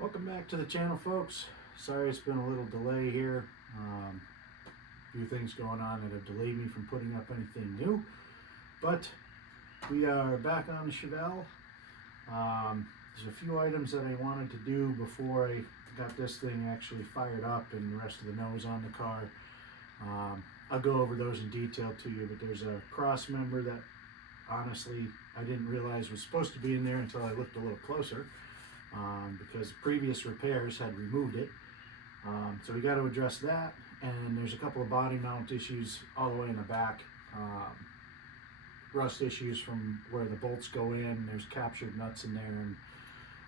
Welcome back to the channel, folks. Sorry it's been a little delay here. A few things going on that have delayed me from putting up anything new, but we are back on the Chevelle. There's a few items that I wanted to do before I got this thing actually fired up and the rest of the nose on the car. I'll go over those in detail to you, but there's a cross member that honestly I didn't realize was supposed to be in there until I looked a little closer. Because previous repairs had removed it. So we got to address that, and there's a couple of body mount issues all the way in the back. Rust issues from where the bolts go in. There's captured nuts in there, and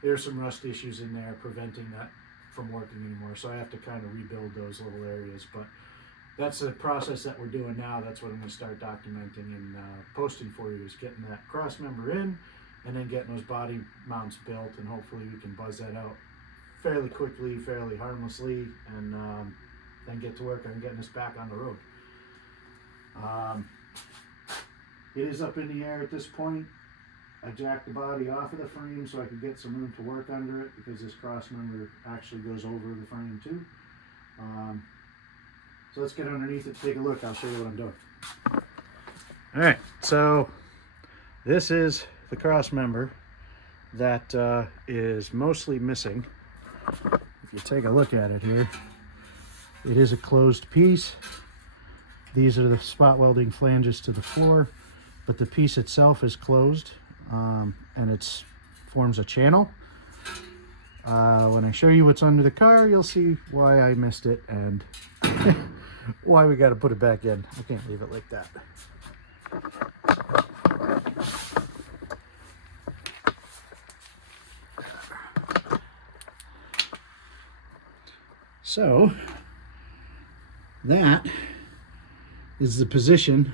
there's some rust issues in there preventing that from working anymore. So I have to kind of rebuild those little areas, but that's the process that we're doing now. That's what I'm going to start documenting and posting for you, is getting that cross member in and then getting those body mounts built, and hopefully we can buzz that out fairly quickly, fairly harmlessly, and then get to work on getting this back on the road. It is up in the air at this point. I jacked the body off of the frame so I could get some room to work under it, because this cross member actually goes over the frame too. So let's get underneath it, take a look. I'll show you what I'm doing. All right, so this is the cross member that is mostly missing. If you take a look at it here, it is a closed piece. These are the spot welding flanges to the floor, but the piece itself is closed, and it forms a channel. When I show you what's under the car, you'll see why I missed it and why we got to put it back in. I can't leave it like that. So that is the position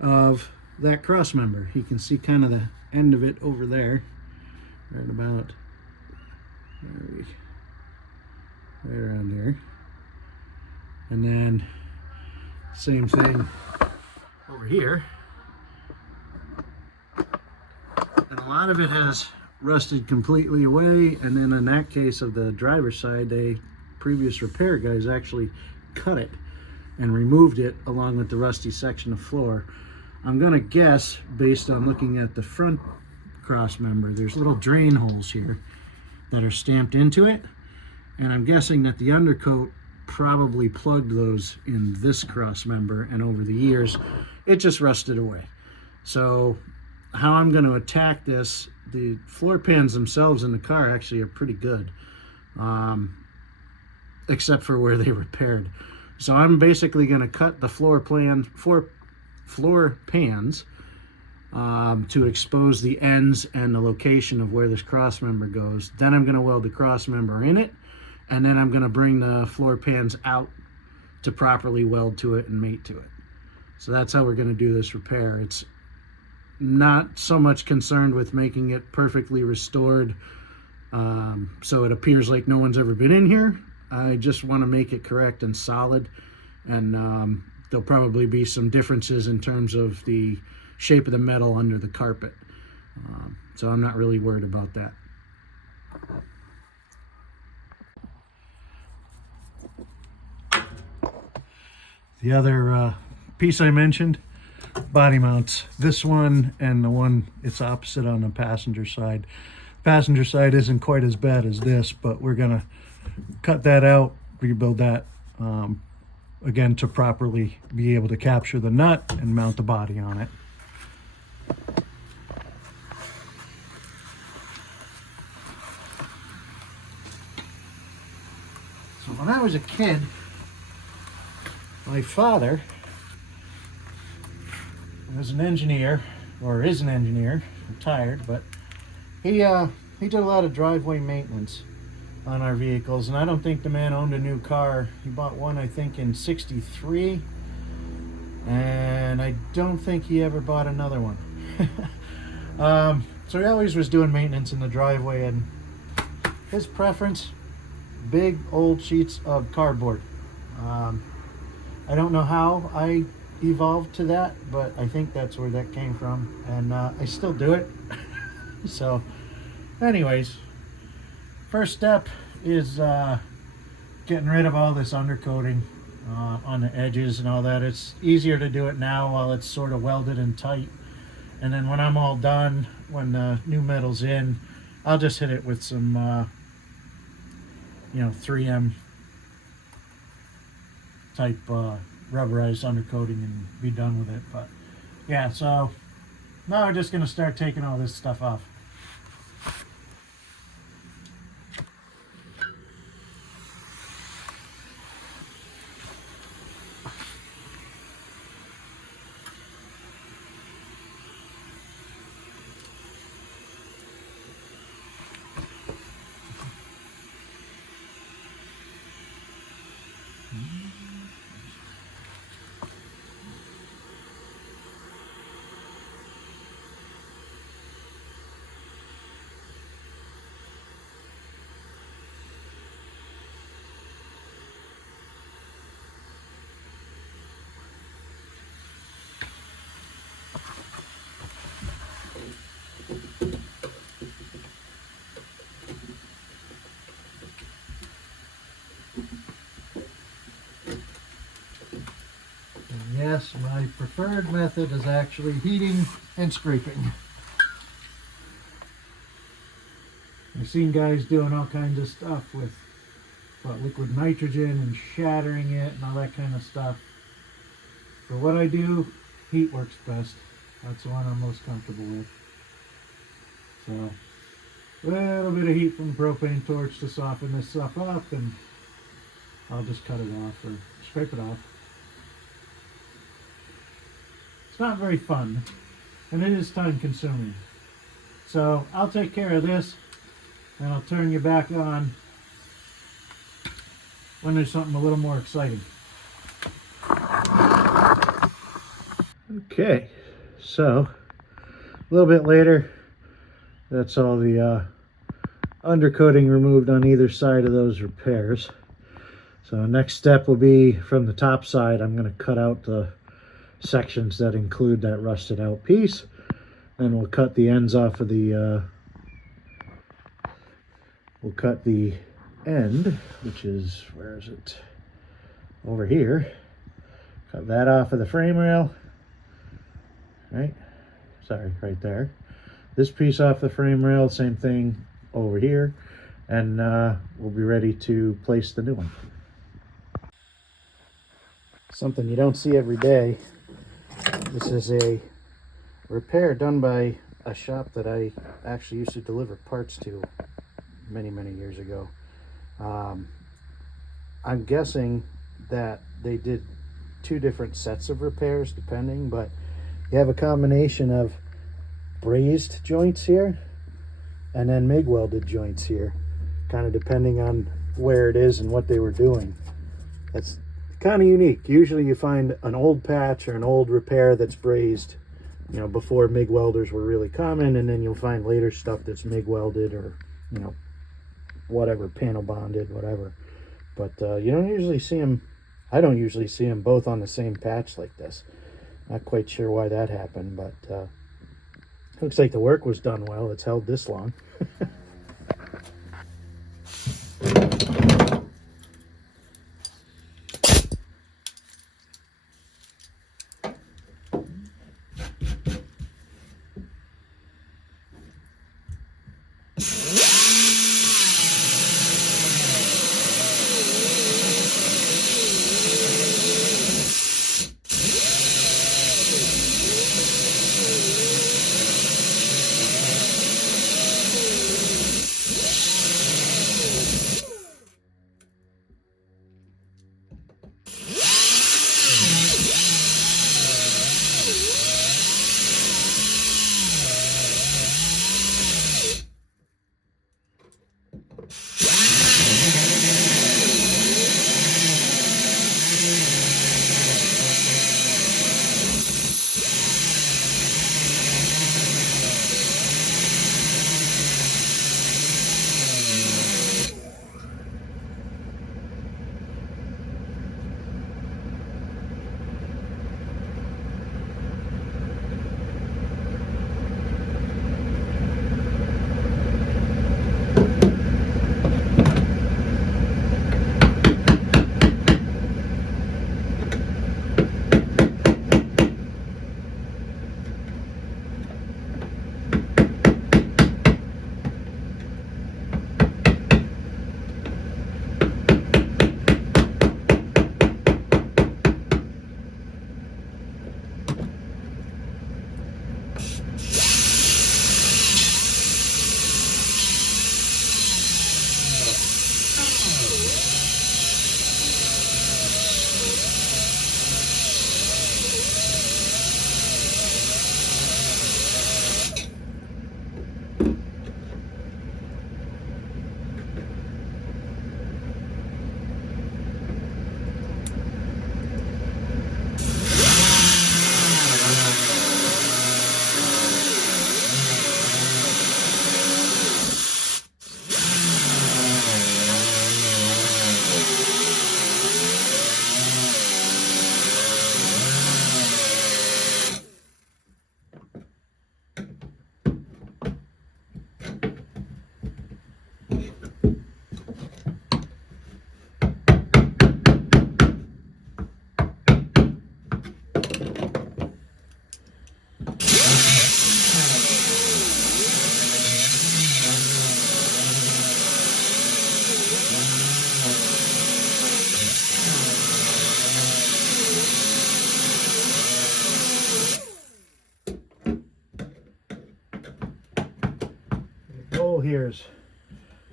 of that cross member. You can see kind of the end of it over there, right about right around there. And then same thing over here. And a lot of it has rusted completely away, and then in that case of the driver's side, previous repair guys actually cut it and removed it along with the rusty section of floor. I'm gonna guess, based on looking at the front cross member, there's little drain holes here that are stamped into it, and I'm guessing that the undercoat probably plugged those in this cross member, and over the years it just rusted away. So how I'm going to attack this, the floor pans themselves in the car actually are pretty good, except for where they repaired. So I'm basically going to cut the floor pans to expose the ends and the location of where this cross member goes. Then I'm going to weld the cross member in it, and then I'm going to bring the floor pans out to properly weld to it and mate to it. So that's how we're going to do this repair. It's not so much concerned with making it perfectly restored so it appears like no one's ever been in here. I just want to make it correct and solid, and there'll probably be some differences in terms of the shape of the metal under the carpet. So I'm not really worried about that. The other piece I mentioned, body mounts. This one and the one it's opposite on the passenger side. Passenger side isn't quite as bad as this, but we're gonna cut that out, rebuild that again to properly be able to capture the nut and mount the body on it. So when I was a kid, my father was an engineer, or is an engineer, retired, but he did a lot of driveway maintenance on our vehicles, and I don't think the man owned a new car. He bought one, I think, in '63, and I don't think he ever bought another one. So he always was doing maintenance in the driveway, and his preference, big old sheets of cardboard. I don't know how I evolved to that, but I think that's where that came from, and I still do it. So anyways, First step is getting rid of all this undercoating on the edges and all that. It's easier to do it now while it's sort of welded and tight. And then when I'm all done, when the new metal's in, I'll just hit it with some, 3M type rubberized undercoating and be done with it. But yeah, so now we're just going to start taking all this stuff off. Yes, my preferred method is actually heating and scraping. I've seen guys doing all kinds of stuff with liquid nitrogen and shattering it and all that kind of stuff. For what I do, heat works best. That's the one I'm most comfortable with. So, a little bit of heat from the propane torch to soften this stuff up, and I'll just cut it off or scrape it off. Not very fun, and it is time consuming. So I'll take care of this and I'll turn you back on when there's something a little more exciting. Okay, so a little bit later, that's all the undercoating removed on either side of those repairs. So next step will be from the top side. I'm going to cut out the sections that include that rusted out piece. Then we'll cut the ends off of the we'll cut the end, which is, where is it, over here. Cut that off of the frame rail, right there. This piece off the frame rail, same thing over here, and we'll be ready to place the new one. Something you don't see every day. This is a repair done by a shop that I actually used to deliver parts to many years ago. I'm guessing that they did two different sets of repairs depending, but you have a combination of brazed joints here and then MIG welded joints here, kind of depending on where it is and what they were doing. That's kind of unique. Usually you find an old patch or an old repair that's brazed, before MIG welders were really common, and then you'll find later stuff that's MIG welded or, whatever, panel bonded, whatever. But you don't usually see them, I don't usually see them both on the same patch like this. Not quite sure why that happened, but looks like the work was done well. It's held this long.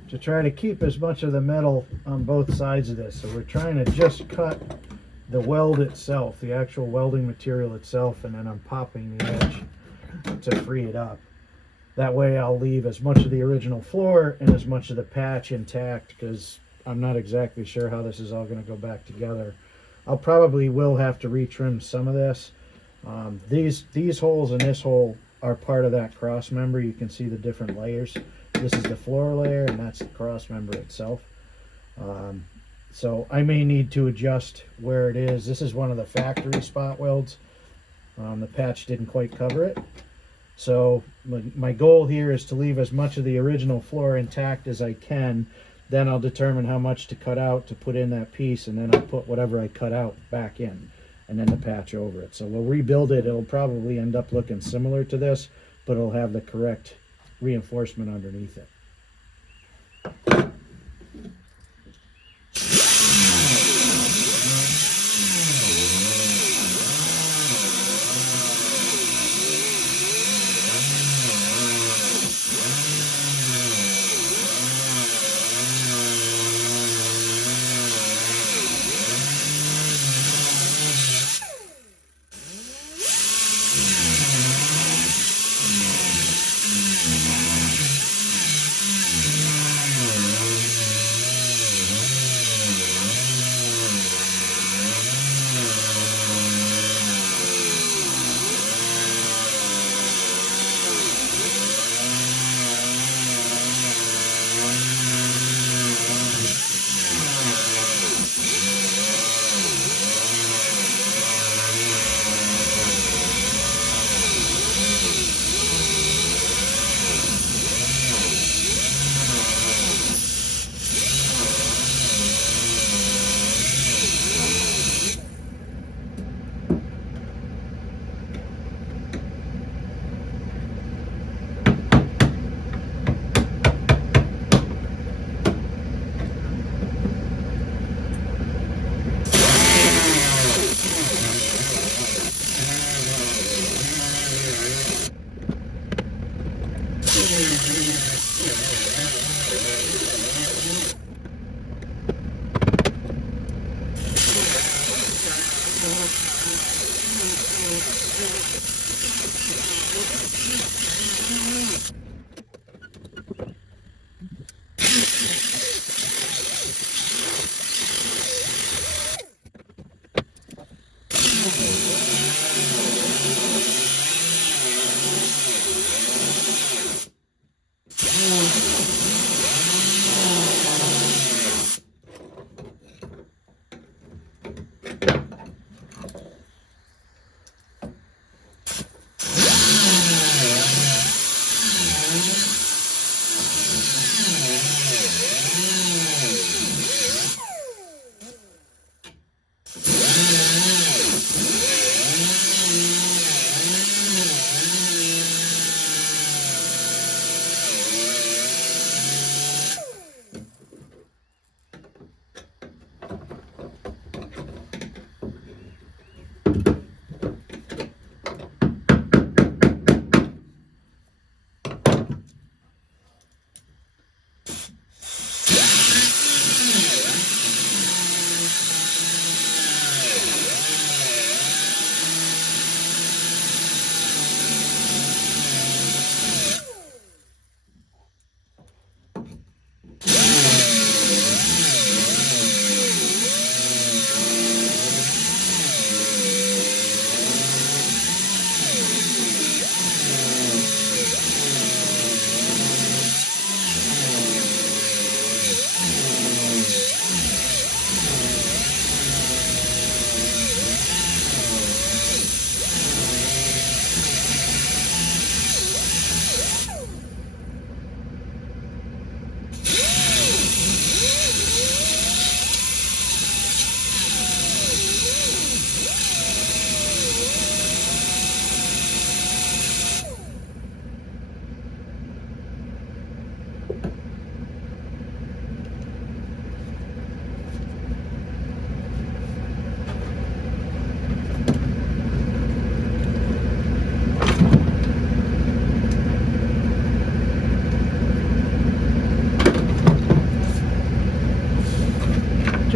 to try to keep as much of the metal on both sides of this. So we're trying to just cut the weld itself, the actual welding material itself, and then I'm popping the edge to free it up. That way I'll leave as much of the original floor and as much of the patch intact, because I'm not exactly sure how this is all going to go back together. I'll probably will have to retrim some of this. These holes and this hole are part of that cross member. You can see the different layers. This is the floor layer, and that's the cross member itself. So I may need to adjust where it is. This is one of the factory spot welds. The patch didn't quite cover it. So my goal here is to leave as much of the original floor intact as I can. Then I'll determine how much to cut out to put in that piece, and then I'll put whatever I cut out back in, and then the patch over it. So we'll rebuild it. It'll probably end up looking similar to this, but it'll have the correct reinforcement underneath it.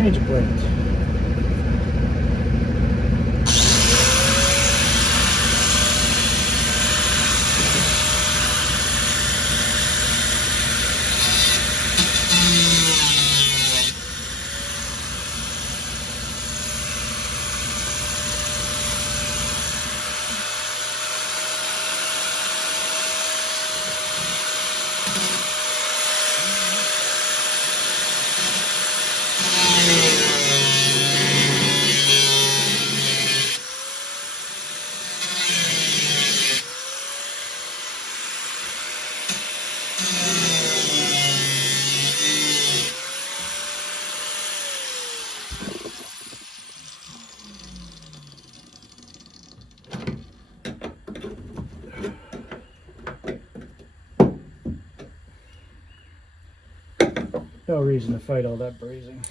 change of plans. No reason to fight all that brazing.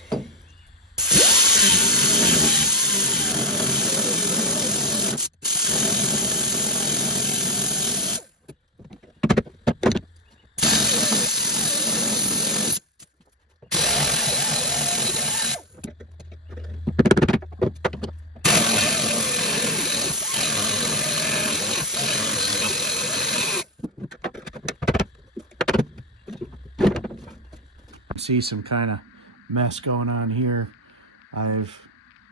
See some kind of mess going on here. I've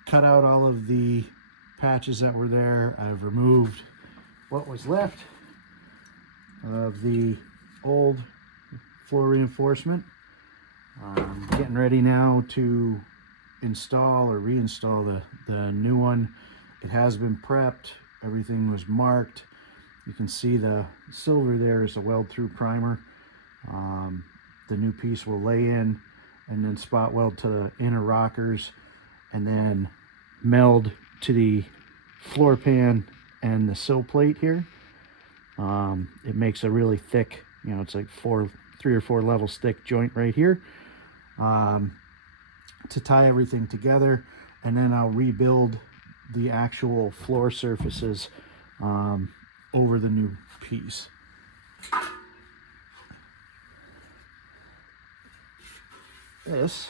cut out all of the patches that were there. I've removed what was left of the old floor reinforcement. I'm getting ready now to install or reinstall the new one. It has been prepped. Everything was marked. You can see the silver there is a weld through primer. The new piece will lay in and then spot weld to the inner rockers and then meld to the floor pan and the sill plate here. It makes a really thick, you know, it's like 3 or 4 levels thick joint right here to tie everything together, and then I'll rebuild the actual floor surfaces over the new piece. This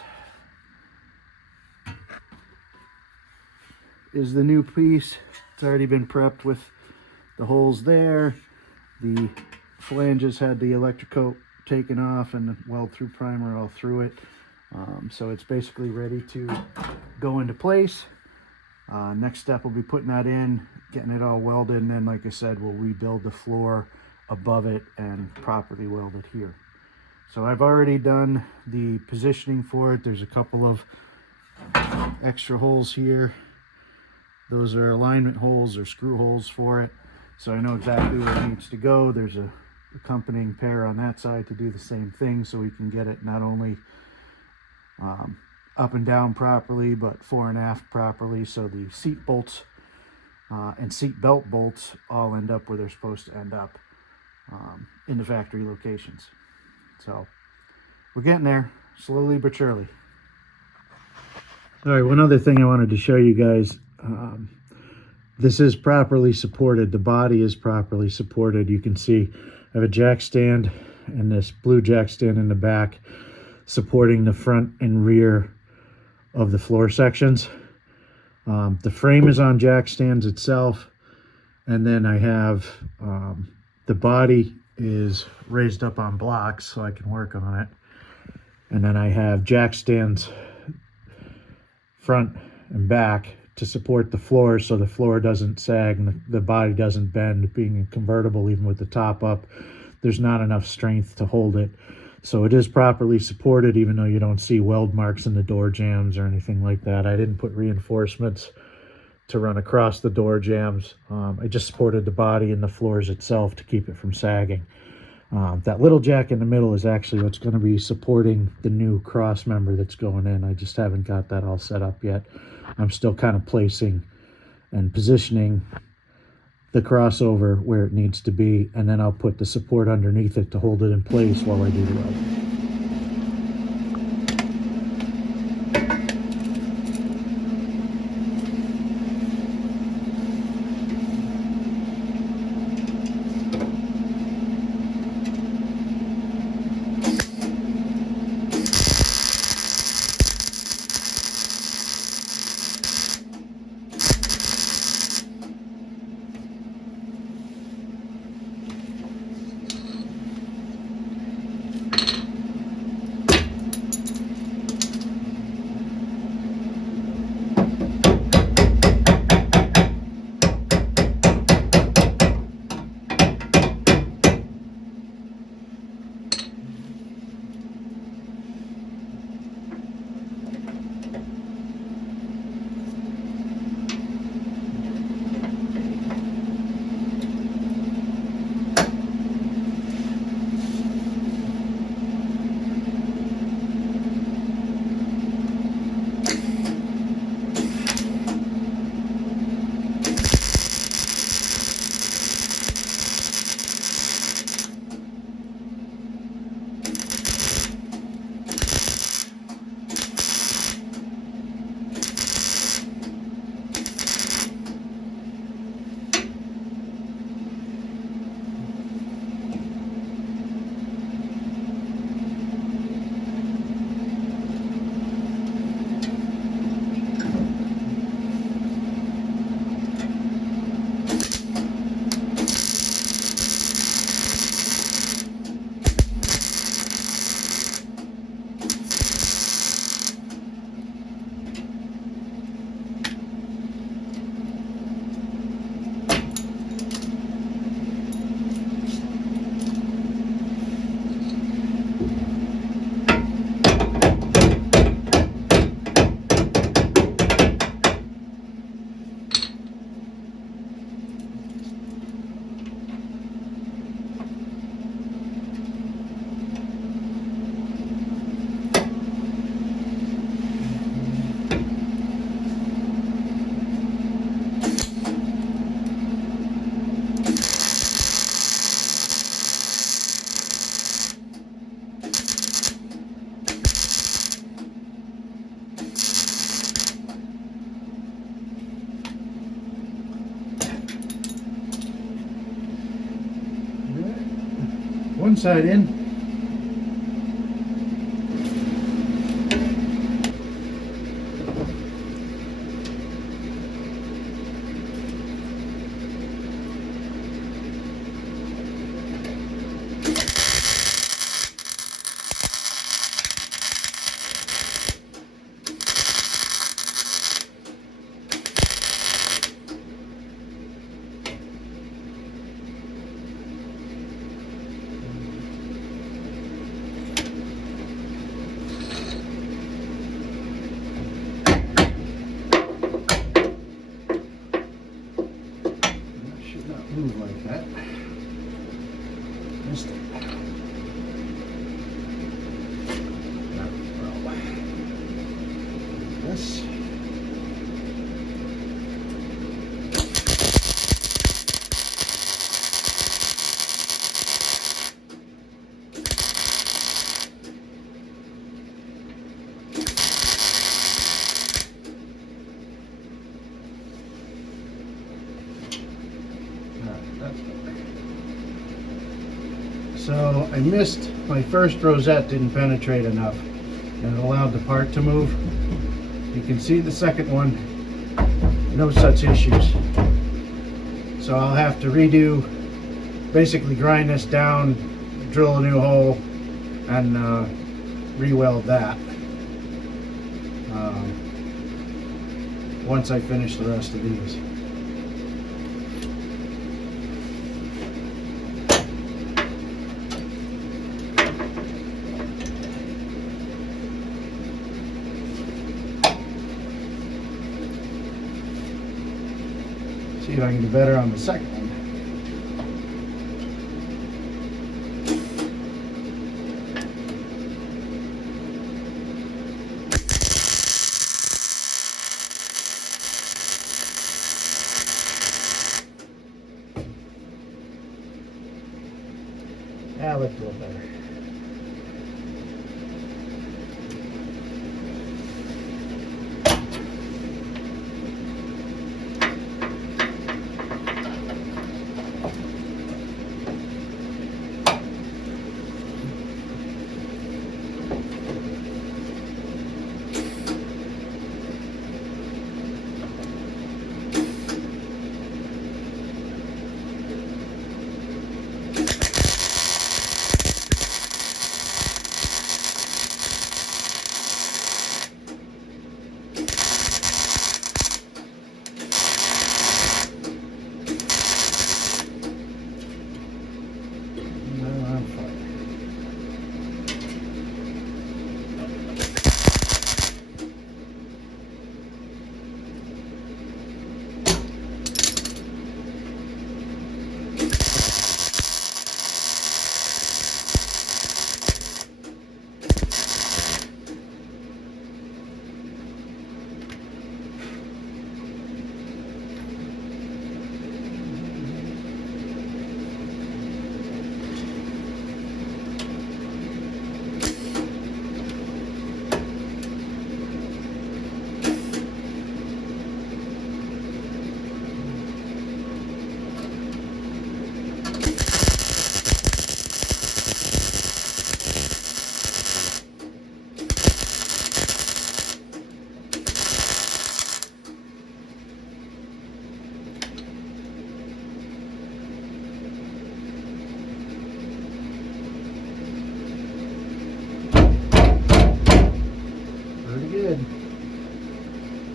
is the new piece. It's already been prepped with the holes there. The flanges had the electrocoat taken off and the weld through primer all through it. So it's basically ready to go into place. Next step will be putting that in, getting it all welded, and then, like I said, we'll rebuild the floor above it and properly weld it here. So I've already done the positioning for it. There's a couple of extra holes here. Those are alignment holes or screw holes for it. So I know exactly where it needs to go. There's a accompanying pair on that side to do the same thing, so we can get it not only up and down properly, but fore and aft properly, so the seat bolts and seat belt bolts all end up where they're supposed to end up in the factory locations. So we're getting there, slowly but surely. All right, one other thing I wanted to show you guys. This is properly supported. The body is properly supported. You can see I have a jack stand and this blue jack stand in the back supporting the front and rear of the floor sections. The frame is on jack stands itself, and then I have the body is raised up on blocks so I can work on it, and then I have jack stands front and back to support the floor so the floor doesn't sag and the body doesn't bend. Being convertible, even with the top up, there's not enough strength to hold it. So it is properly supported, even though you don't see weld marks in the door jambs or anything like that. I didn't put reinforcements to run across the door jambs. I just supported the body and the floors itself to keep it from sagging. That little jack in the middle is actually what's going to be supporting the new cross member that's going in. I just haven't got that all set up yet. I'm still kind of placing and positioning the crossover where it needs to be, and then I'll put the support underneath it to hold it in place while I do the welding. one side in. Move like that. Missed it. This. So I missed my first rosette, didn't penetrate enough, and it allowed the part to move. You can see the second one, no such issues. So I'll have to redo, basically grind this down, drill a new hole, and re-weld that once I finish the rest of these. See if I can do better on the second one. Yeah, that looked a little better.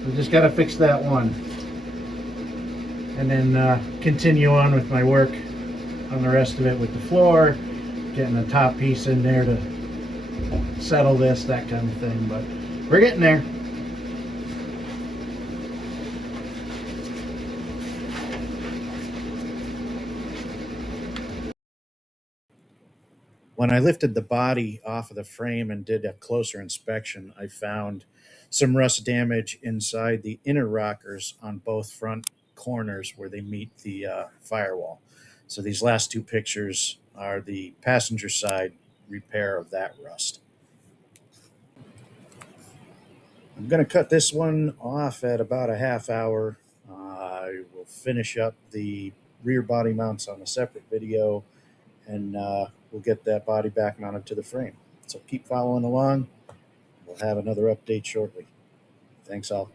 We just got to fix that one, and then continue on with my work on the rest of it with the floor, getting the top piece in there to settle this, that kind of thing. But we're getting there. When I lifted the body off of the frame and did a closer inspection, I found some rust damage inside the inner rockers on both front corners where they meet the firewall. So these last two pictures are the passenger side repair of that rust. I'm going to cut this one off at about a half hour. I will finish up the rear body mounts on a separate video, and we'll get that body back mounted to the frame. So keep following along. We'll have another update shortly. Thanks all.